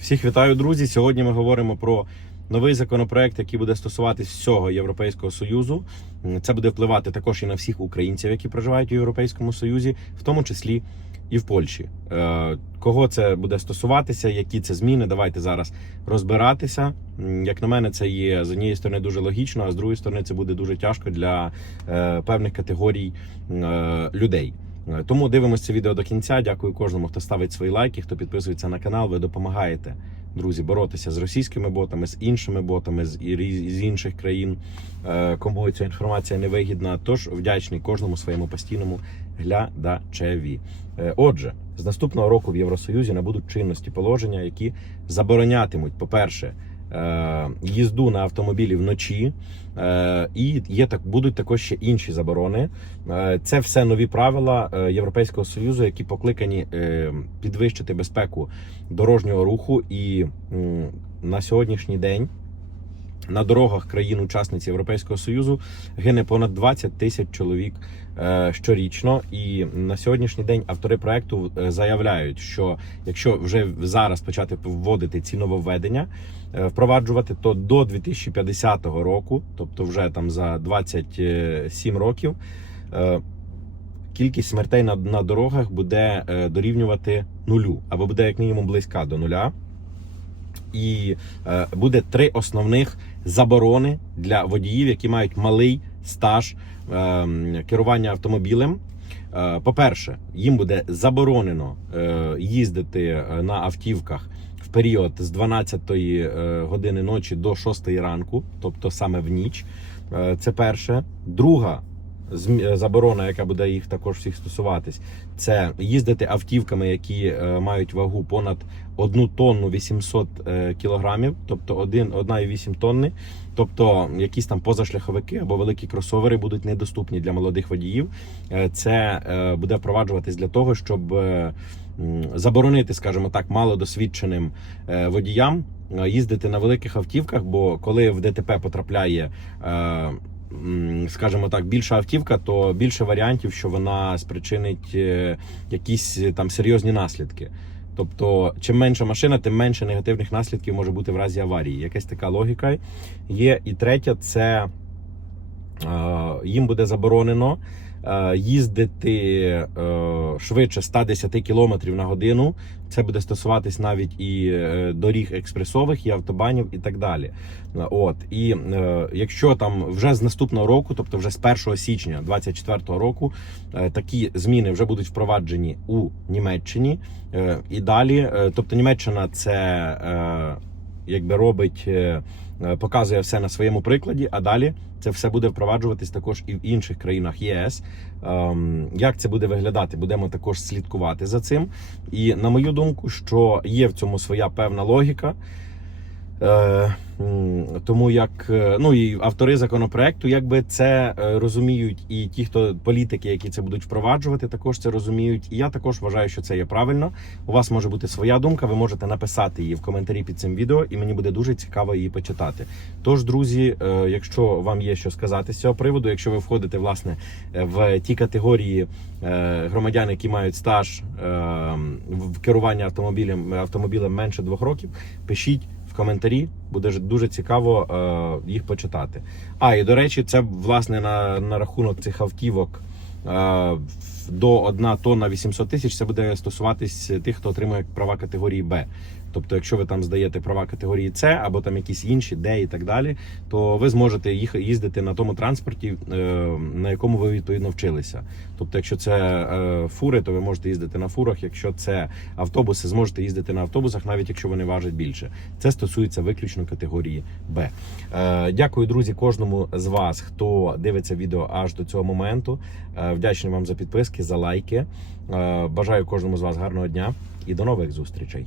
Всіх вітаю, друзі. Сьогодні ми говоримо про новий законопроект, який буде стосуватись всього Європейського союзу. Це буде впливати також і на всіх українців, які проживають у Європейському Союзі, в тому числі і в Польщі. Е, Кого це буде стосуватися, які це зміни? Давайте зараз розбиратися. Як на мене, це є з однієї сторони дуже логічно, а з другої сторони, це буде дуже тяжко для е, певних категорій е, людей. Е, Тому дивимося відео до кінця. Дякую кожному, хто ставить свої лайки, хто підписується на канал. Ви допомагаєте, друзі, боротися з російськими ботами, з іншими ботами з, з інших країн, е, кому ця інформація не вигідна. Тож вдячний кожному своєму постійному глядачеві. Е, Отже, з наступного року в Євросоюзі набудуть чинності положення, які заборонятимуть, по-перше, е, їзду на автомобілі вночі. Е, І є так будуть також ще інші заборони. Е, Це все нові правила е, Європейського союзу, які покликані е, підвищити безпеку дорожнього руху. І на сьогоднішній день на дорогах країн-учасниць Європейського союзу гине понад 20 тисяч чоловік е, щорічно. І на сьогоднішній день автори проекту е, заявляють, що якщо вже зараз почати вводити ці нововведення, е, впроваджувати, то до 2050 року, тобто вже там за 27 років. Кількість смертей на, дорогах буде дорівнювати нулю, або буде як мінімум близька до нуля. І е, буде три основних заборони для водіїв, які мають малий стаж е, керування автомобілем. Е, По-перше, їм буде заборонено е, їздити на автівках в період з 12 е, години ночі до 6 ранку, тобто саме в ніч. Це перше. Друга заборона, яка буде їх також всіх стосуватись, це їздити автівками, які е, мають вагу понад 1 тонну 800 е, кілограмів, тобто 1, 1,8 тонни. Тобто якісь там позашляховики або великі кросовери будуть недоступні для молодих водіїв. Е, Це е, буде впроваджуватись для того, щоб е, заборонити, скажімо так, малодосвідченим е, водіям е, їздити на великих автівках. Бо коли в ДТП потрапляє, е, скажімо так, більша автівка, то більше варіантів, що вона спричинить е, якісь е, там серйозні наслідки. Тобто, чим менша машина, тим менше негативних наслідків може бути в разі аварії. Якась така логіка є. І третя, це е, їм буде заборонено їздити швидше 110 км на годину. Це буде стосуватись навіть і е, доріг експресових, і автобанів, і так далі. От і е, якщо там вже з наступного року, тобто вже з 1 січня 2024 року, е, такі зміни вже будуть впроваджені у Німеччині. Е, І далі, е, тобто Німеччина це е, якби робить, е, показує все на своєму прикладі, а далі це все буде впроваджуватись також і в інших країнах ЄС. Ем, Як це буде виглядати? Будемо також слідкувати за цим. І на мою думку, що є в цьому своя певна логіка. Е, Тому як е, ну і автори законопроекту, якби це е, розуміють, і ті, хто політики, які це будуть впроваджувати, також це розуміють. І я також вважаю, що це є правильно. У вас може бути своя думка. Ви можете написати її в коментарі під цим відео, і мені буде дуже цікаво її почитати. Тож, друзі, якщо вам є що сказати з цього приводу, якщо ви входите власне в ті категорії громадян, які мають стаж в керуванні автомобілем автомобілем менше двох років, пишіть коментарі. Буде дуже цікаво е, їх почитати. А і до речі, це власне на, на рахунок цих автівок. До 1 тонна 800 тисяч це буде стосуватись тих, хто отримує права категорії Б. Тобто, якщо ви там здаєте права категорії С або там якісь інші, Д і так далі, то ви зможете їх їздити на тому транспорті, е, на якому ви відповідно вчилися. Тобто, якщо це е, фури, то ви можете їздити на фурах. Якщо це автобуси, зможете їздити на автобусах, навіть якщо вони важать більше. Це стосується виключно категорії Б. Е, Дякую, друзі, кожному з вас, хто дивиться відео аж до цього моменту. Вдячний вам за підписки, за лайки. Е, Бажаю кожному з вас гарного дня і до нових зустрічей.